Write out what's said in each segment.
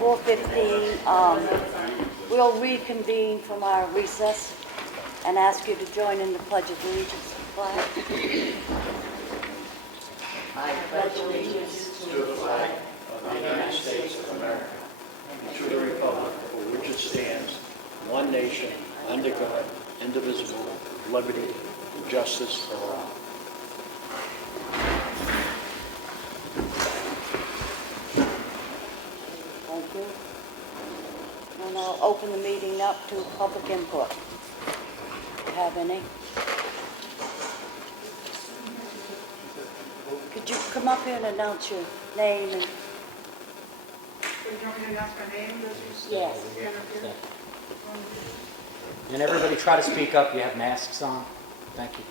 4:15. We'll reconvene from our recess and ask you to join in the Pledge of Allegiance. Flag. I pledge allegiance to the flag of the United States of America and to the republic for which it stands, one nation, under God, indivisible, with liberty and justice for all. Thank you. And I'll open the meeting up to public input. Do you have any? Could you come up here and announce your name and... Do you want me to announce my name? Yes. And everybody try to speak up. You have masks on. Thank you.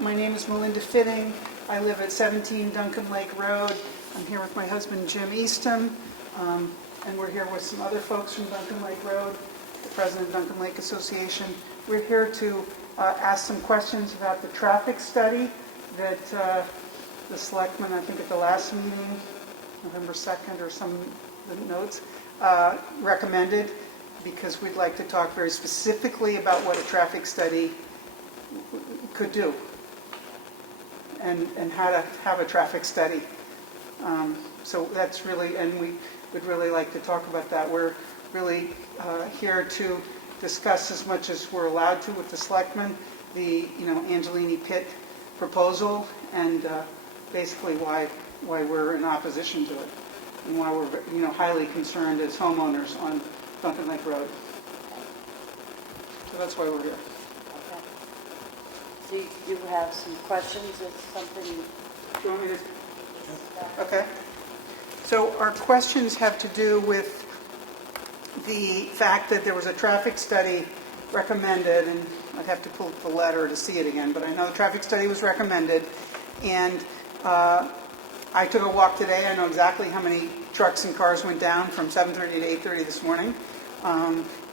My name is Melinda Fitting. I live at 17 Duncan Lake Road. I'm here with my husband, Jim Eastham, and we're here with some other folks from Duncan Lake Road, the president of Duncan Lake Association. We're here to ask some questions about the traffic study that the selectmen, I think at the last meeting, November 2nd or some of the notes, recommended, because we'd like to talk very specifically about what a traffic study could do and how to have a traffic study. So that's really, and we would really like to talk about that. We're really here to discuss as much as we're allowed to with the selectmen, the Angelini Pit proposal, and basically why we're in opposition to it, and why we're highly concerned as homeowners on Duncan Lake Road. So that's why we're here. Okay. So you have some questions or something? Do you want me to? Okay. So our questions have to do with the fact that there was a traffic study recommended, and I'd have to pull up the letter to see it again, but I know the traffic study was recommended, and I took a walk today. I know exactly how many trucks and cars went down from 7:30 to 8:30 this morning,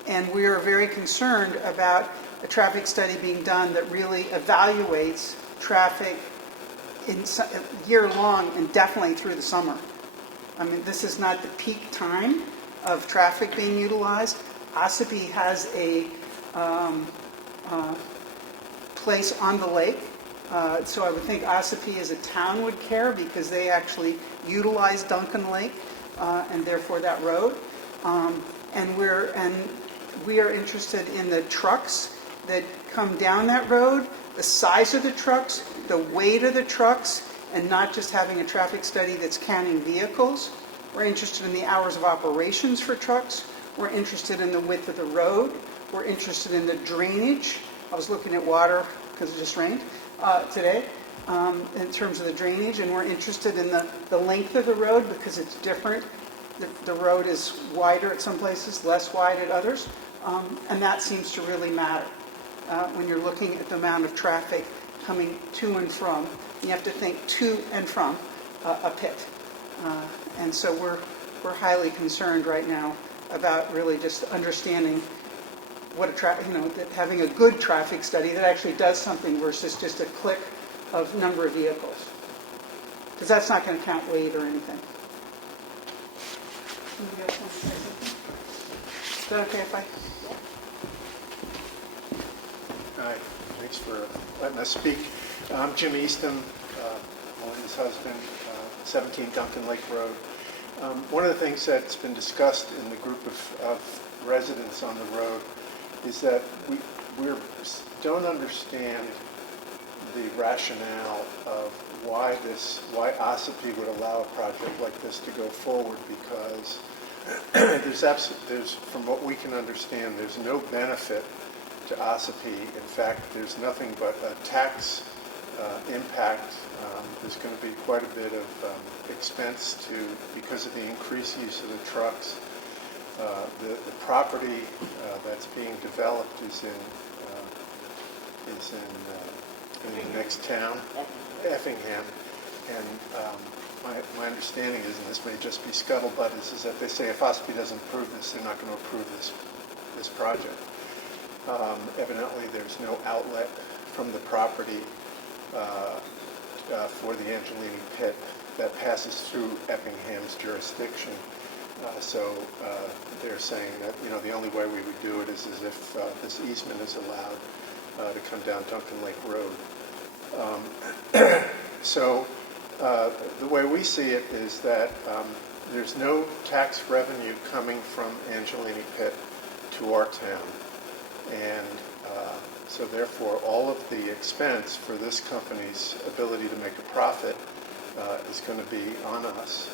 and we are very concerned about a traffic study being done that really evaluates traffic in year long and definitely through the summer. I mean, this is not the peak time of traffic being utilized. Ossipee has a place on the lake, so I would think Ossipee as a town would care because they actually utilize Duncan Lake and therefore that road. And we are interested in the trucks that come down that road, the size of the trucks, the weight of the trucks, and not just having a traffic study that's counting vehicles. We're interested in the hours of operations for trucks. We're interested in the width of the road. We're interested in the drainage. I was looking at water because it just rained today in terms of the drainage, and we're interested in the length of the road because it's different. The road is wider at some places, less wide at others, and that seems to really matter when you're looking at the amount of traffic coming to and from. You have to think to and from a pit. And so we're highly concerned right now about really just understanding what that having a good traffic study that actually does something versus just a click of number of vehicles. Because that's not going to count weight or anything. Somebody else want to say something? Is that okay if I? Hi, thanks for letting us speak. I'm Jim Eastham, Melinda's husband, 17 Duncan Lake Road. One of the things that's been discussed in the group of residents on the road is that we don't understand the rationale of why Ossipee would allow a project like this to go forward, because there's, from what we can understand, there's no benefit to Ossipee. In fact, there's nothing but a tax impact. There's going to be quite a bit of expense because of the increased use of the trucks. The property that's being developed is in the next town, Effingham, and my understanding is, and this may just be scuttlebutt, is that they say if Ossipee doesn't approve this, they're not going to approve this project. Evidently, there's no outlet from the property for the Angelini Pit that passes through Effingham's jurisdiction. So they're saying that, the only way we would do it is as if this easement is allowed to come down Duncan Lake Road. So the way we see it is that there's no tax revenue coming from Angelini Pit to our town. And so therefore, all of the expense for this company's ability to make a profit is going to be on us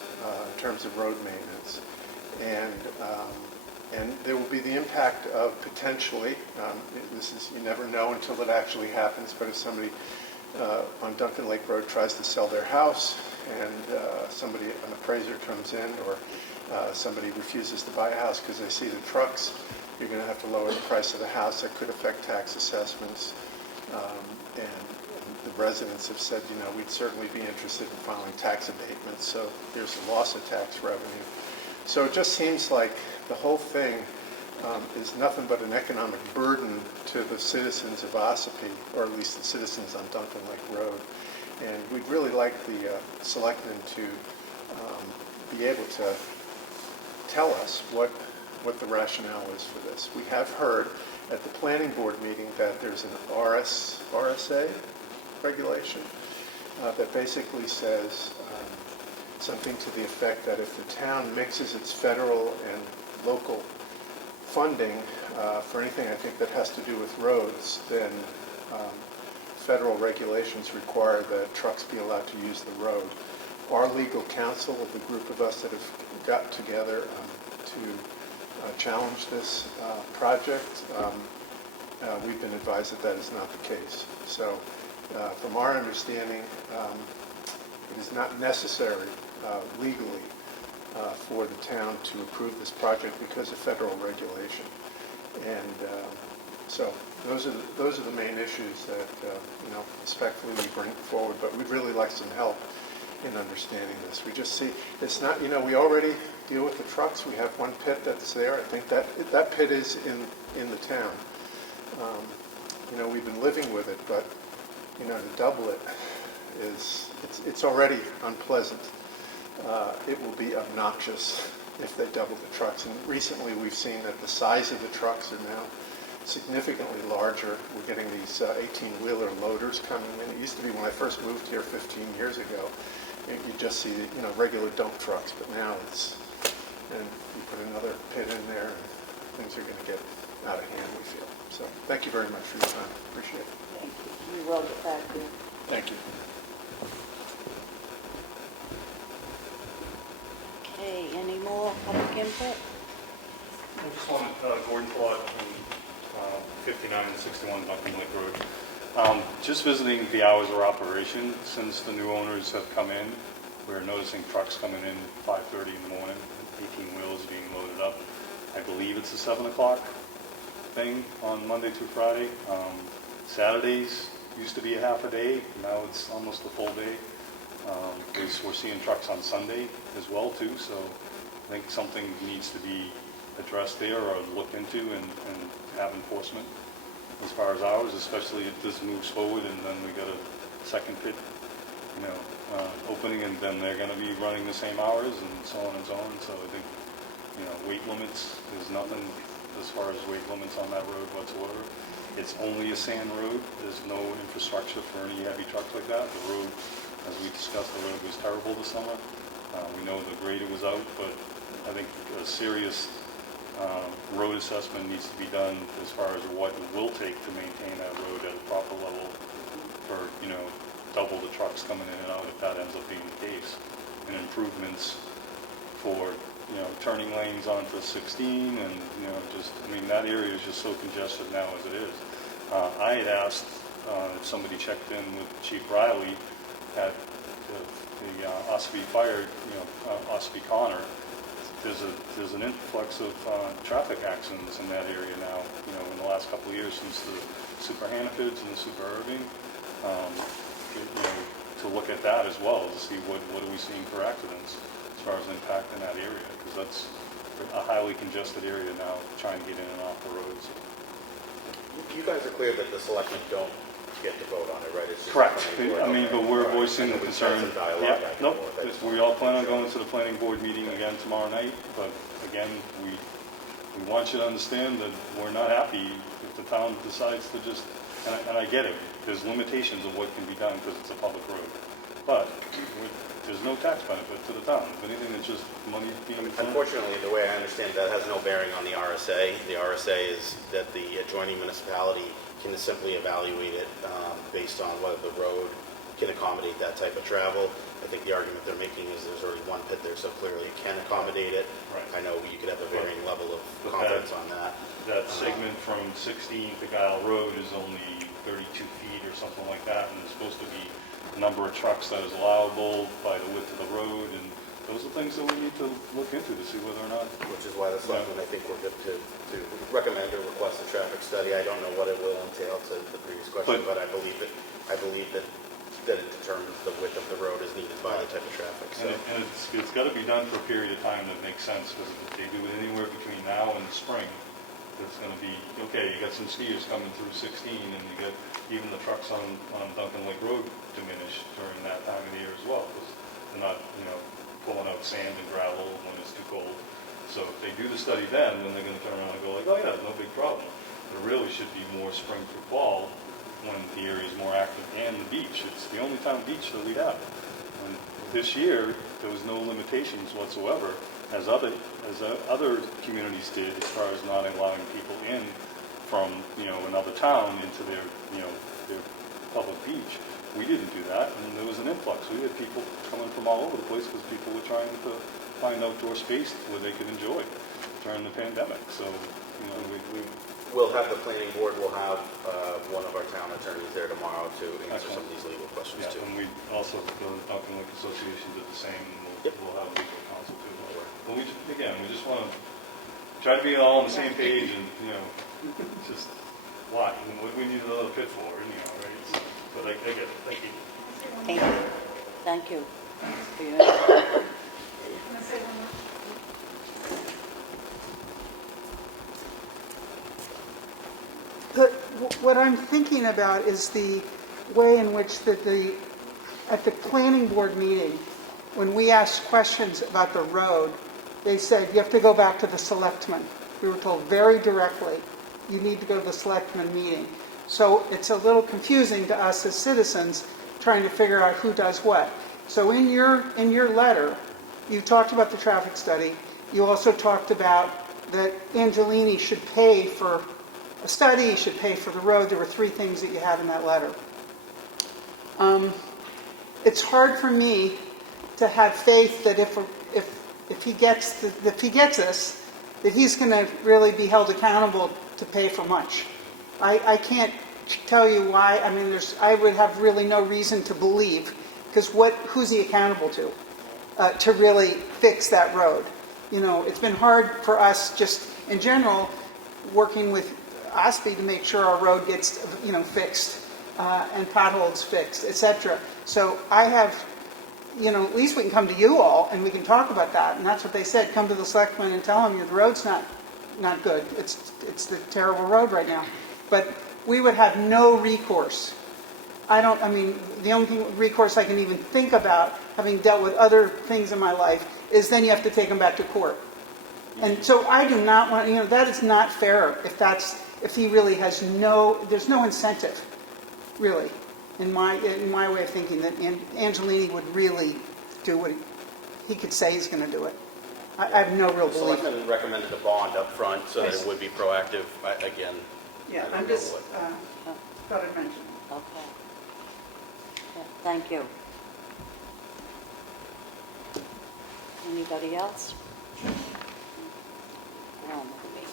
in terms of road maintenance. And there will be the impact of potentially, you never know until it actually happens, but if somebody on Duncan Lake Road tries to sell their house and an appraiser comes in, or somebody refuses to buy a house because they see the trucks, you're going to have to lower the price of the house. That could affect tax assessments. And the residents have said, we'd certainly be interested in filing tax abatements, so there's a loss of tax revenue. So it just seems like the whole thing is nothing but an economic burden to the citizens of Ossipee, or at least the citizens on Duncan Lake Road. And we'd really like the selectmen to be able to tell us what the rationale is for this. We have heard at the planning board meeting that there's an RSA regulation that basically says something to the effect that if the town mixes its federal and local funding for anything, I think, that has to do with roads, then federal regulations require that trucks be allowed to use the road. Our legal counsel, of the group of us that have got together to challenge this project, we've been advised that that is not the case. So from our understanding, it is not necessary legally for the town to approve this project because of federal regulation. And so those are the main issues that respectfully we bring forward. But we'd really like some help in understanding this. We just see it's not. We already deal with the trucks. We have one pit that's there. I think that pit is in the town. We've been living with it, but to double it it's already unpleasant. It will be obnoxious if they double the trucks. And recently we've seen that the size of the trucks are now significantly larger. We're getting these 18-wheeler loaders coming in. It used to be when I first moved here 15 years ago, you just see regular dump trucks, but now and you put another pit in there, and things are going to get out of hand, we feel. So thank you very much for your time. Appreciate it. Thank you. You wrote it back there. Thank you. Okay, any more public input? I just wanted, Gordon Plott, 59 and 61 Duncan Lake Road. Just visiting the hours of operation since the new owners have come in. We're noticing trucks coming in at 5:30 in the morning, 18 wheels being loaded up. I believe it's a 7 o'clock thing on Monday through Friday. Saturdays used to be a half a day. Now it's almost a full day. We're seeing trucks on Sunday as well too. So I think something needs to be addressed there or looked into and have enforcement as far as hours, especially if this moves forward and then we got a second pit, opening, and then they're going to be running the same hours and so on and so on. So I think, weight limits, there's nothing as far as weight limits on that road whatsoever. It's only a sand road. There's no infrastructure for any heavy trucks like that. The road, as we discussed, the road was terrible this summer. We know the grader was out, but I think a serious road assessment needs to be done as far as what it will take to maintain that road at a proper level for, double the trucks coming in and out if that ends up being the case. And improvements for, turning lanes onto 16 and, that area is just so congested now as it is. I had asked if somebody checked in with Chief Riley at the Ossipee Fire, Ossipee Connor. There's an influx of traffic accidents in that area now, in the last couple of years since the Super Hannafids and the Super Irving. To look at that as well, to see what are we seeing for accidents as far as impact in that area, because that's a highly congested area now, trying to get in and off the roads. You guys are clear that the selectmen don't get to vote on it, right? It's just Correct. planning board. I mean, but we're voicing the We've had concern. some dialogue Yeah, back and nope, forth. That's we all plan on going to the planning board meeting again tomorrow night, but again, we want you to understand that we're not happy if the town decides to just, and I get it, there's limitations of what can be done because it's a public road, but there's no tax benefit to the town. If anything, it's just money being thrown. Unfortunately, the way I understand that has no bearing on the RSA. The RSA is that the adjoining municipality can simply evaluate it based on whether the road can accommodate that type of travel. I think the argument they're making is there's already one pit there, so clearly it can accommodate it. Right. I know you could have a varying level of But confidence on that. That segment from 16 to Guile Road is only 32 feet or something like that, and there's supposed to be a number of trucks that is allowable by the width of the road, and those are things that we need to look into to see whether or not. Which is why the selectmen, I think, we're good to recommend or request a traffic study. I don't know what it will entail to the previous question, but I believe that it determines the width of the road is needed by the type of traffic. So And it's got to be done for a period of time that makes sense, because if they do it anywhere between now and the spring, it's going to be, okay, you got some skiers coming through 16, and you get even the trucks on Duncan Lake Road diminish during that time of the year as well, because they're not, pulling out sand and gravel when it's too cold. So if they do the study then they're going to turn around and go like, oh yeah, no big problem. There really should be more spring through fall when the area is more active, and the beach. It's the only town beach that we have. And this year, there was no limitations whatsoever, as other communities did, as far as not allowing people in from, another town into their public beach. We didn't do that, and there was an influx. We had people coming from all over the place because people were trying to find outdoor space where they could enjoy during the pandemic. So, we will have the planning board, we'll have one of our town attorneys there tomorrow to answer some of these legal questions too. and we also, the Duncan Lake Association did the same, and we'll have legal counsel too. But we just want to try to be all on the same page, and, just why, what do we need another pit for, right? But I get it, thank you. Thank you. Thank you for your input. What I'm thinking about is the way in which at the planning board meeting, when we asked questions about the road, they said, you have to go back to the selectmen. We were told very directly, you need to go to the selectmen meeting. So it's a little confusing to us as citizens trying to figure out who does what. So in your letter, you talked about the traffic study. You also talked about that Angelini should pay for a study, should pay for the road. There were 3 things that you had in that letter. It's hard for me to have faith that if he gets this, that he's going to really be held accountable to pay for much. I can't tell you why. I mean, I would have really no reason to believe, because who's he accountable to really fix that road? It's been hard for us just in general, working with OSPI to make sure our road gets, fixed and potholes fixed, etc. So I have, at least we can come to you all and we can talk about that. And that's what they said. Come to the selectmen and tell them the road's not good. It's the terrible road right now. But we would have no recourse. The only recourse I can even think about, having dealt with other things in my life, is then you have to take them back to court. And so I do not want, that is not fair if he really has there's no incentive, really, in my way of thinking, that Angelini would really do what he could say he's going to do it. I have no real The belief. selectmen recommended a bond up front so that it would be proactive. Again, Yeah, I don't I'm know just, what- thought I'd mention it. Okay. Yeah, thank you. Anybody else? Oh, maybe.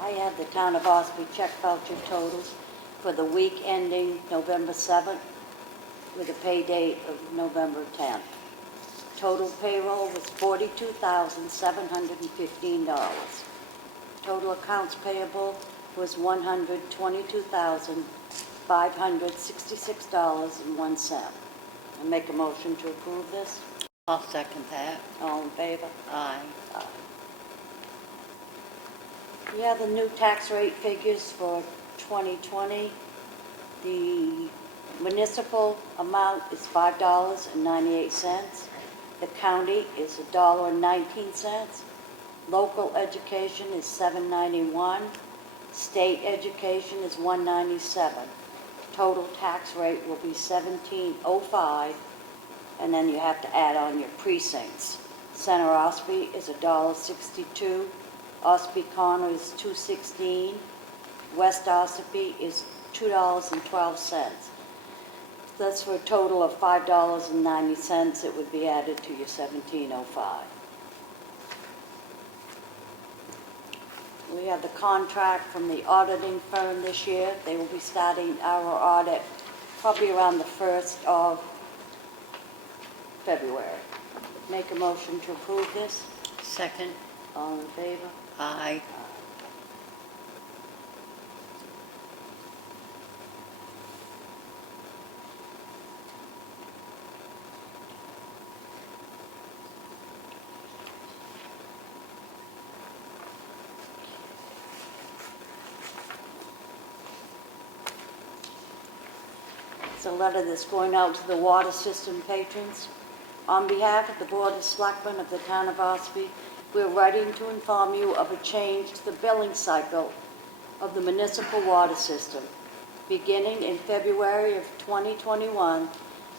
I have the Town of Ospey check voucher totals for the week ending November 7th with a pay date of November 10th. Total payroll was $42,715. Total accounts payable was $122,566.01. I make a motion to approve this. I'll second that. All in favor? Aye. You have the new tax rate figures for 2020. The municipal amount is $5.98. The county is $1.19. Local education is $7.91. State education is $1.97. Total tax rate will be $17.05, and then you have to add on your precincts. Center Ospey is $1.62. Ospey Corner is $2.16. West Ospey is $2.12. That's for a total of $5.90. It would be added to your $17.05. We have the contract from the auditing firm this year. They will be starting our audit probably around the 1st of February. Make a motion to approve this. Second. All in favor? Aye. It's a letter that's going out to the water system patrons. On behalf of the Board of Selectmen of the Town of Ospey, we're writing to inform you of a change to the billing cycle of the municipal water system. Beginning in February of 2021,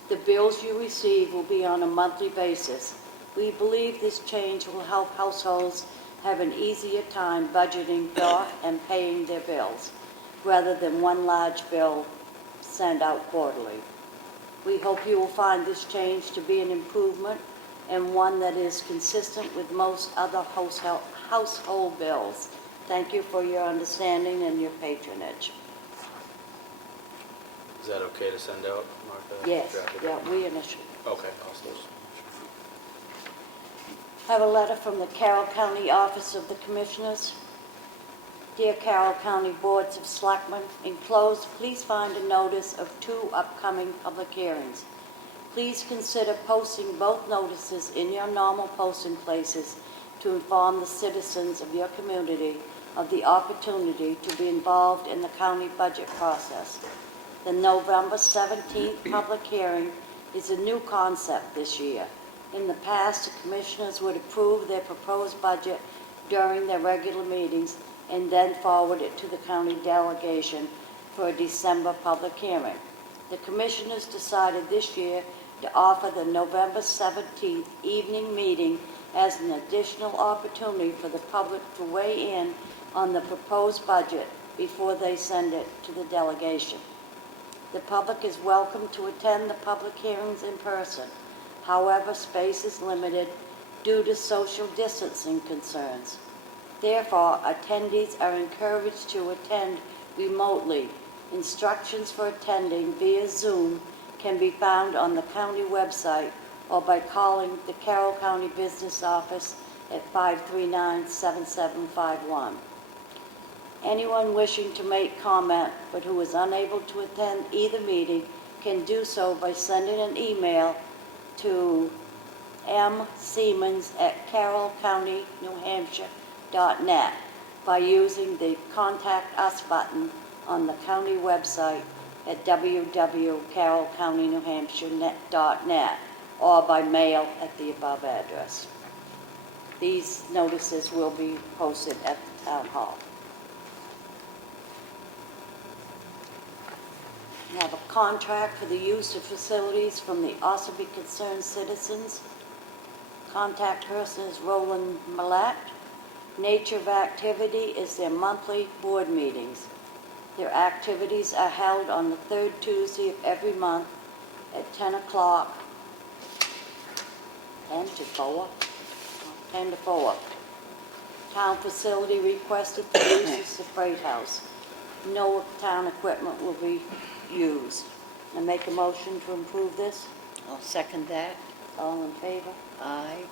the bills you receive will be on a monthly basis. We believe this change will help households have an easier time budgeting for and paying their bills, rather than one large bill sent out quarterly. We hope you will find this change to be an improvement and one that is consistent with most other household bills. Thank you for your understanding and your patronage. Is that okay to send out, Martha? Yes, Drafted? yeah, we initially. Okay, awesome. I have a letter from the Carroll County Office of the Commissioners. Dear Carroll County Boards of Selectmen, enclosed, please find a notice of 2 upcoming public hearings. Please consider posting both notices in your normal posting places to inform the citizens of your community of the opportunity to be involved in the county budget process. The November 17th public hearing is a new concept this year. In the past, the commissioners would approve their proposed budget during their regular meetings and then forward it to the county delegation for a December public hearing. The commissioners decided this year to offer the November 17th evening meeting as an additional opportunity for the public to weigh in on the proposed budget before they send it to the delegation. The public is welcome to attend the public hearings in person. However, space is limited due to social distancing concerns. Therefore, attendees are encouraged to attend remotely. Instructions for attending via Zoom can be found on the county website or by calling the Carroll County Business Office at 539-7751. Anyone wishing to make comment but who is unable to attend either meeting can do so by sending an email to msiemens@carrollcountynewhampshire.net by using the Contact Us button on the county website at www.carrollcountynewhampshire.net or by mail at the above address. These notices will be posted at the town hall. We have a contract for the use of facilities from the Ossipee Concerned Citizens. Contact person is Roland Millett. Nature of activity is their monthly board meetings. Their activities are held on the 3rd Tuesday of every month at 10 o'clock, 10 to 4, 10 to 4. Town facility requested for use is the Freight House. No town equipment will be used. I make a motion to approve this. I'll second that. All in favor? Aye.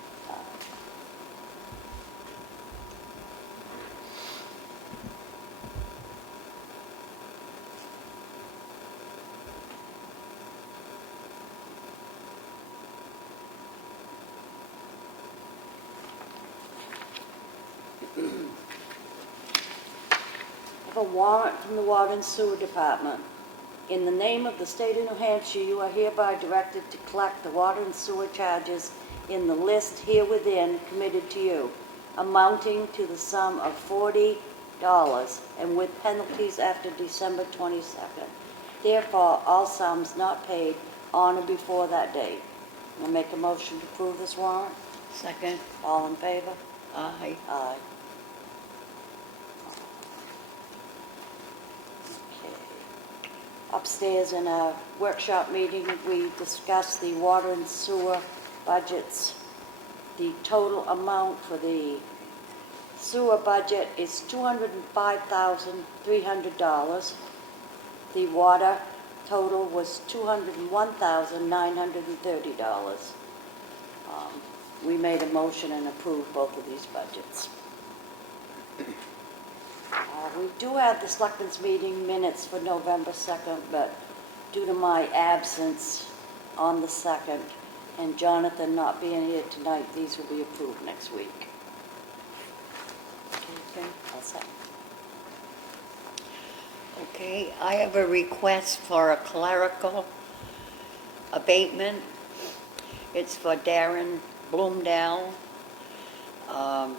a warrant from the Water and Sewer Department. In the name of the state of New Hampshire, you are hereby directed to collect the water and sewer charges in the list herewithin committed to you, amounting to the sum of $40 and with penalties after December 22nd. Therefore, all sums not paid on or before that date. I make a motion to approve this warrant. Second. All in favor? Aye. Aye. Okay. Upstairs in our workshop meeting, we discussed the water and sewer budgets. The total amount for the sewer budget is $205,300. The water total was $201,930. We made a motion and approved both of these budgets. We do have the Selectmen's meeting minutes for November 2nd, but due to my absence on the 2nd and Jonathan not being here tonight, these will be approved next week. Okay. All set. Okay, I have a request for a clerical abatement. It's for Darren Bloomdale. A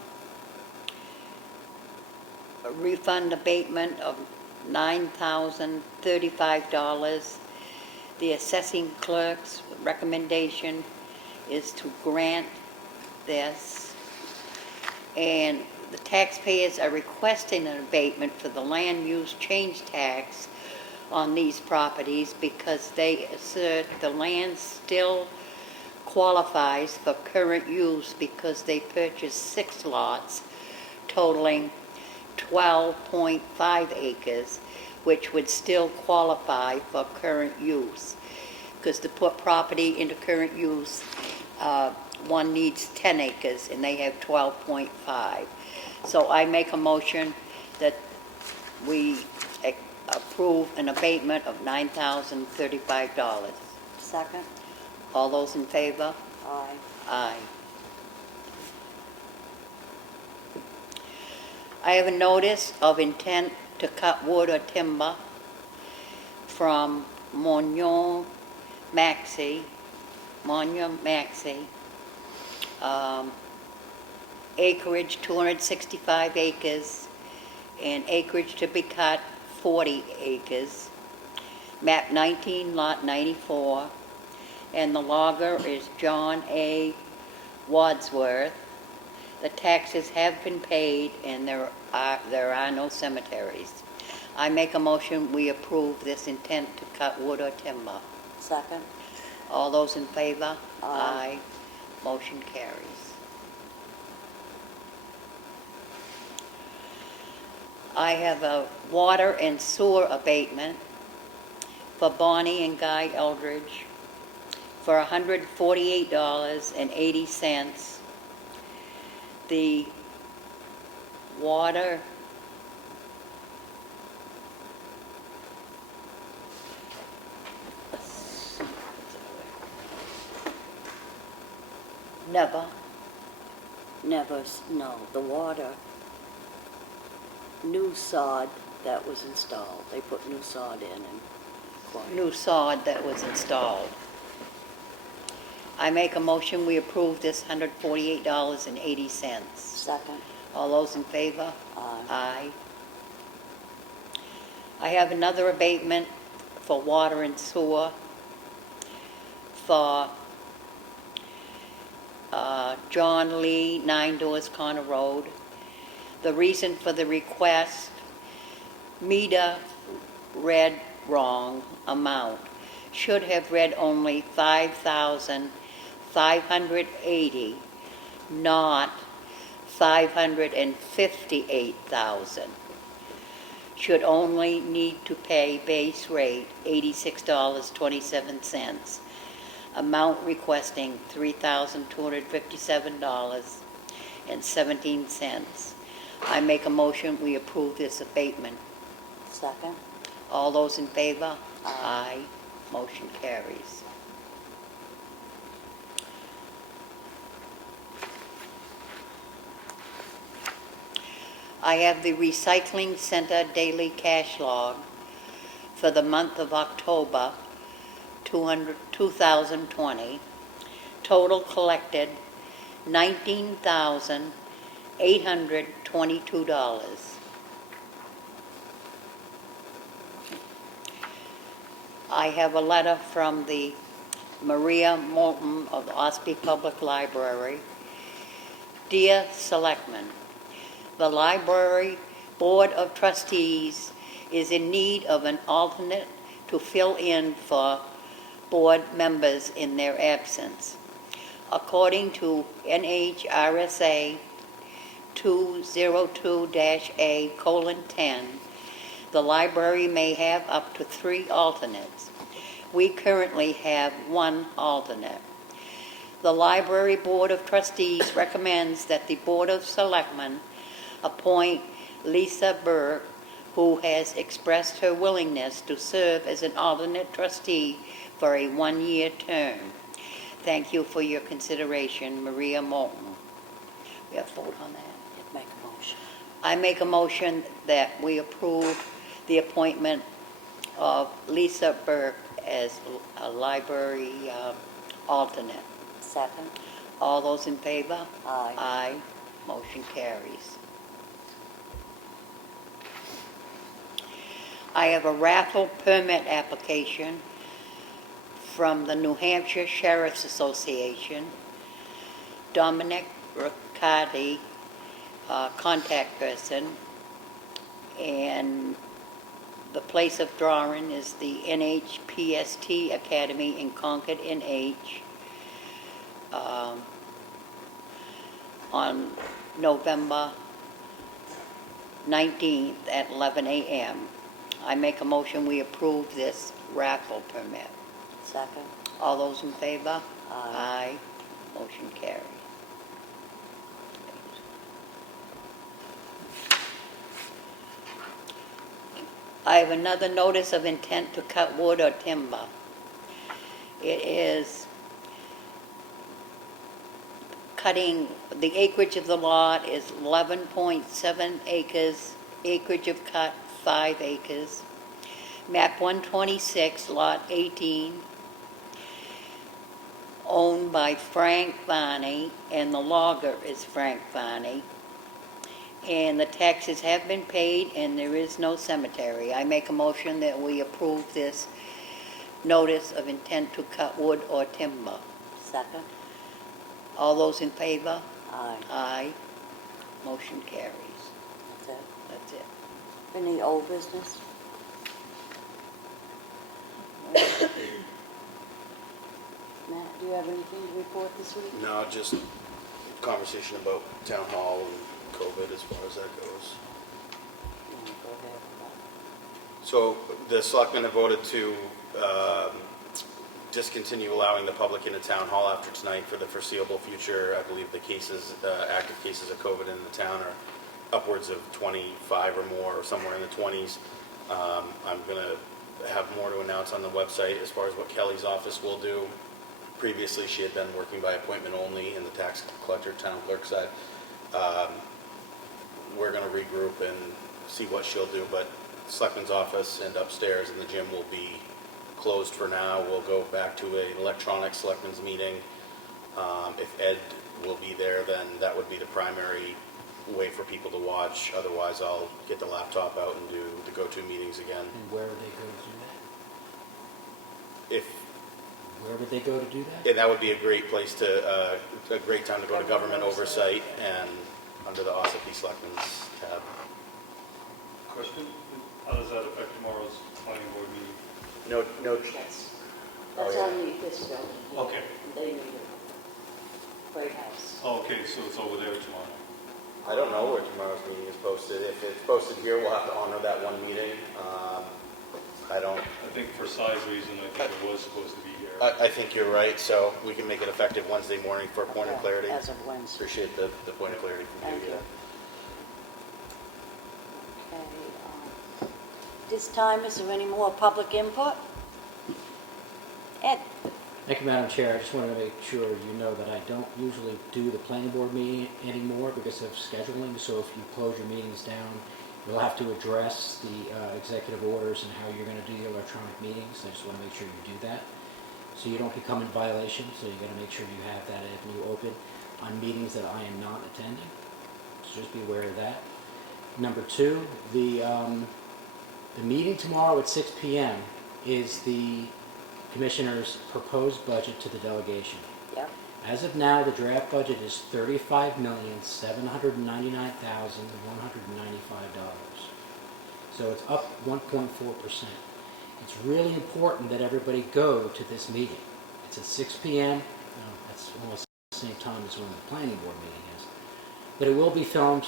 refund abatement of $9,035. The assessing clerk's recommendation is to grant this. And the taxpayers are requesting an abatement for the land use change tax on these properties because they assert the land still qualifies for current use because they purchased 6 lots totaling 12.5 acres, which would still qualify for current use. Because to put property into current use, one needs 10 acres and they have 12.5. So I make a motion that we approve an abatement of $9,035. Second? All those in favor? Aye. Aye. I have a notice of intent to cut wood or timber from Monyon Maxey, acreage 265 acres, and acreage to be cut 40 acres, map 19, lot 94, and the logger is John A. Wadsworth. The taxes have been paid and there are no cemeteries. I make a motion we approve this intent to cut wood or timber. Second? All those in favor? Aye. Motion carries. I have a water and sewer abatement for Bonnie and Guy Eldridge for $148.80. The water never. No, the water, new sod that was installed. They put new sod in and. New sod that was installed. I make a motion we approve this $148.80. Second? All those in favor? Aye. Aye. I have another abatement for water and sewer for John Lee, 9 Doors Corner Road. The reason for the request, meter read wrong amount. Should have read only 5,580, not 558,000. Should only need to pay base rate $86.27. Amount requesting $3,257.17. I make a motion we approve this abatement. Second? All those in favor? Aye. Motion carries. I have the Recycling Center daily cash log for the month of October 2020. Total collected, $19,822. I have a letter from the Maria Moulton of the Ospey Public Library. Dear Selectmen, the Library Board of Trustees is in need of an alternate to fill in for board members in their absence. According to NHRSA 202-A:10, the library may have up to 3 alternates. We currently have 1 alternate. The Library Board of Trustees recommends that the Board of Selectmen appoint Lisa Burke, who has expressed her willingness to serve as an alternate trustee for a 1-year term. Thank you for your consideration, Maria Moulton. We have a vote on that. Make a motion. I make a motion that we approve the appointment of Lisa Burke as a library alternate. Second. All those in favor? Aye. Aye. Motion carries. I have a raffle permit application from the New Hampshire Sheriff's Association. Dominic Riccardi, contact person, and the place of drawing is the NHPST Academy in Concord, NH, on November 19th at 11 a.m. I make a motion we approve this raffle permit. Second. All those in favor? Aye. Aye. Motion carries. I have another notice of intent to cut wood or timber. It is cutting, the acreage of the lot is 11.7 acres, acreage of cut 5 acres. Map 126, lot 18, owned by Frank Varney, and the logger is Frank Varney. And the taxes have been paid, and there is no cemetery. I make a motion that we approve this notice of intent to cut wood or timber. Second. All those in favor? Aye. Aye. Motion carries. That's it. That's it. Any old business? Matt, do you have anything to report this week? No, just conversation about town hall and COVID as far as that goes. No, go ahead. So the selectmen have voted to discontinue allowing the public into town hall after tonight for the foreseeable future. I believe the cases, active cases of COVID in the town are upwards of 25 or more, or somewhere in the 20s. I'm going to have more to announce on the website as far as what Kelly's office will do. Previously, she had been working by appointment only in the tax collector, town clerk side. We're going to regroup and see what she'll do, but Selectman's office and upstairs in the gym will be closed for now. We'll go back to an electronic Selectmen's meeting. If Ed will be there, then that would be the primary way for people to watch. Otherwise, I'll get the laptop out and do the go-to meetings again. And where would they go to do that? Where would they go to do that? And that would be a great place to, a great time to go to government oversight and under the Ossipee Selectmen's tab. Question? How does that affect tomorrow's planning board meeting? No, That's Oh, yeah. only this building. Okay. They need it. Great house. Oh, okay, so it's over there tomorrow. I don't know where tomorrow's meeting is posted. If it's posted here, we'll have to honor that one meeting. I don't, I think for size reason, I think it was supposed to be here. I think you're right, so we can make it effective Wednesday morning for a point of clarity. As of Wednesday. Appreciate the point of clarity from Thank you. you. Okay, this time, is there any more public input? Ed? Thank you, Madam Chair. I just wanted to make sure you know that I don't usually do the planning board meeting anymore because of scheduling. So if you close your meetings down, you'll have to address the executive orders and how you're going to do the electronic meetings. I just want to make sure you do that, so you don't become in violation. So you got to make sure you have that avenue open on meetings that I am not attending. So just be aware of that. Number two, the meeting tomorrow at 6 p.m. is the Commissioner's proposed budget to the delegation. Yep. As of now, the draft budget is $35,799,195. So it's up 1.4%. It's really important that everybody go to this meeting. It's at 6 p.m. That's almost the same time as when the planning board meeting is. But it will be filmed.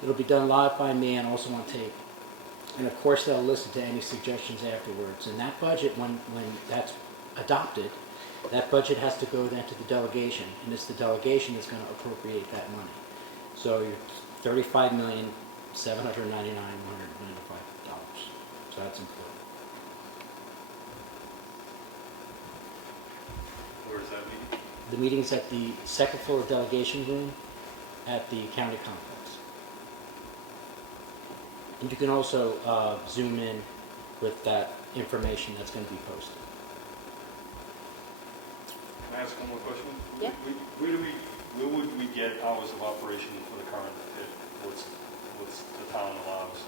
It'll be done live by me and also on tape. And of course, they'll listen to any suggestions afterwards. And that budget, when that's adopted, that budget has to go then to the delegation. And it's the delegation that's going to appropriate that money. So you're $35,799,195. So that's important. Where is that meeting? The meeting's at the second floor delegation room at the county complex. And you can also zoom in with that information that's going to be posted. Can I ask one more question? Yeah. Where would we get hours of operation for the current pit? What's the town allows?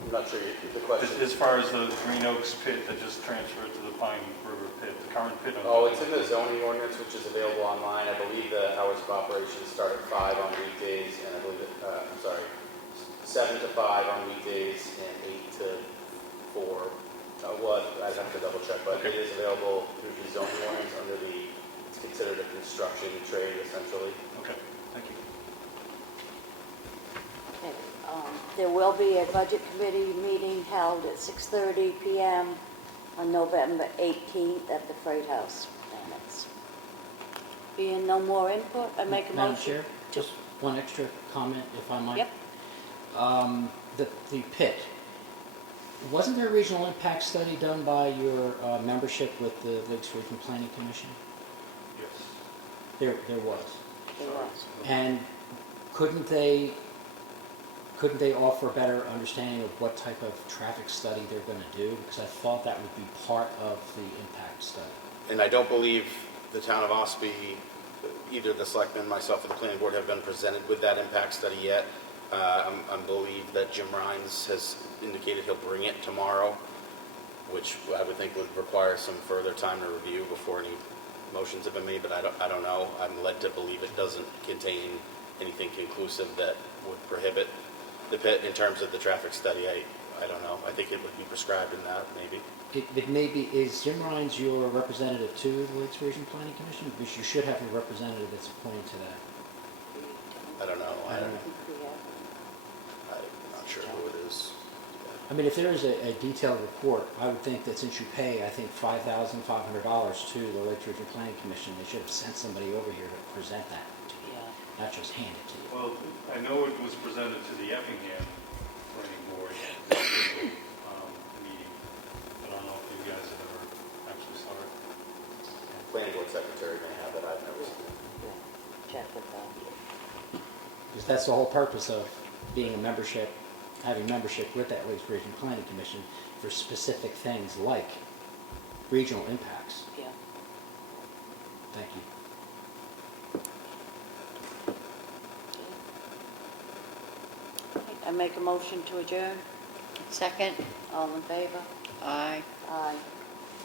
I'm not sure the question. As far as the Green Oaks pit that just transferred to the Pine River pit, the current pit. Oh, it's in the zoning ordinance, which is available online. I believe the hours of operation start at 5 on weekdays, and I believe 7 to 5 on weekdays and 8 to 4. I'd have to double check, but Okay. it is available through the zoning ordinance under it's considered a construction trade essentially. Okay, thank you. Okay, there will be a budget committee meeting held at 6:30 p.m. on November 18th at the Freight House Annex. Being no more input, I make a Madam motion. Chair, just one extra comment, if I might. Yep. The pit. Wasn't there a regional impact study done by your membership with the Lakes Region Planning Commission? Yes. There was. It was. And couldn't they offer a better understanding of what type of traffic study they're going to do? Because I thought that would be part of the impact study. And I don't believe the town of Ospey, either the selectmen, myself, or the planning board have been presented with that impact study yet. I believe that Jim Rhines has indicated he'll bring it tomorrow, which I would think would require some further time to review before any motions have been made, but I don't know. I'm led to believe it doesn't contain anything conclusive that would prohibit the pit in terms of the traffic study. I don't know. I think it would be prescribed in that, maybe. It may be, is Jim Rhines your representative to the Lakes Region Planning Commission? Because you should have a representative that's appointed to that. I don't know. I don't know. I'm not sure who it is. I mean, if there is a detailed report, I would think that since you pay, I think, $5,500 to the Lakes Region Planning Commission, they should have sent somebody over here to present that to you, not just hand it to you. Well, I know it was presented to the Effingham Planning Board meeting, but I don't know if you guys have ever actually saw it. Planning board secretary may have it. I've never seen it. Check with them. Because that's the whole purpose of being a membership, having membership with that Lakes Region Planning Commission for specific things like regional impacts. Yeah. Thank you. I make a motion to adjourn. Second? All in favor? Aye. Aye.